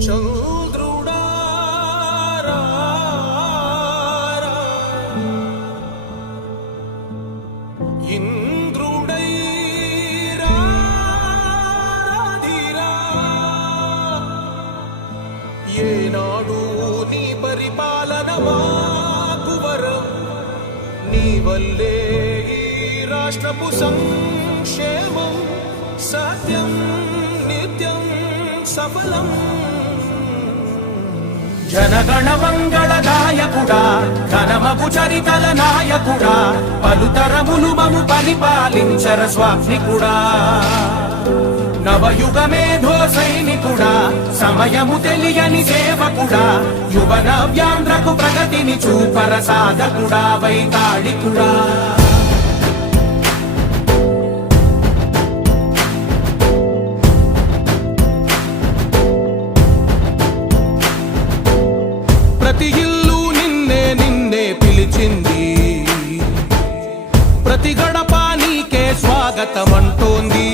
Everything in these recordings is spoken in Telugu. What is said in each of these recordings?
చంద్రుడా ఇంద్రుడై రాధిరా ఏనాడు నీ పరిపాలన మాకు వరం నీ వల్లే ఈ రాష్ట్రపు సంక్షేమం సత్యం నిత్యం సఫలం జనగణ మంగళ గాయకుడా ఘనమగు చరితల నాయకుడా పలుతరములు మము పరిపాలించర స్వామికుడా నవయుగ మేధో సైనికుడా సమయము తెలియని సేవకుడా యువన వ్యాంధ్రకు ప్రగతిని చూపర సాధకుడా వైతాళికుడా ప్రతి ఇల్లు నిన్నే నిన్నే పిలిచింది ప్రతి గడప నీకే స్వాగతమంటోంది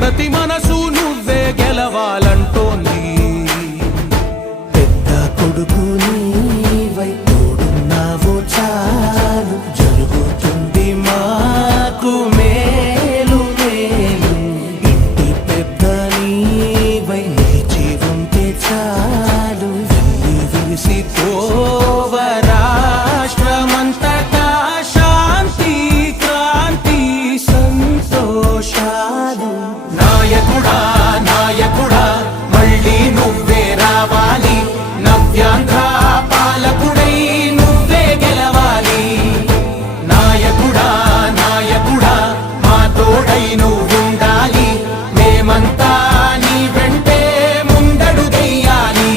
ప్రతి మనసు నువ్వే గెలవాలంటోంది పెద్ద కొడుకు నీవై తోడున్నావు చాలు జరుగుతుంది మాకు మేలు మేలు ఇంటి పెద్ద నీవై నిలిచి ఉంటే చాలు విసిపోవ రాష్ట్రమంతటా శాంతి క్రాంతి సంతోషాలు నాయకుడా నాయకుడా మళ్ళీ నువ్వే రావాలి నవ్యాంధ్ర పాలకుడై నువ్వే గెలవాలి నాయకుడా నాయకుడా మా తోడై నువ్వుండాలి మేమంతా నీ వెంటే ముందడుగెయ్యాలి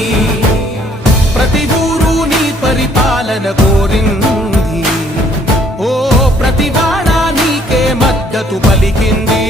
ప్రతి ఊరు నీ పరిపాలన కోరింది ఓ ప్రతి వాడ నీకే మద్దతు పలికింది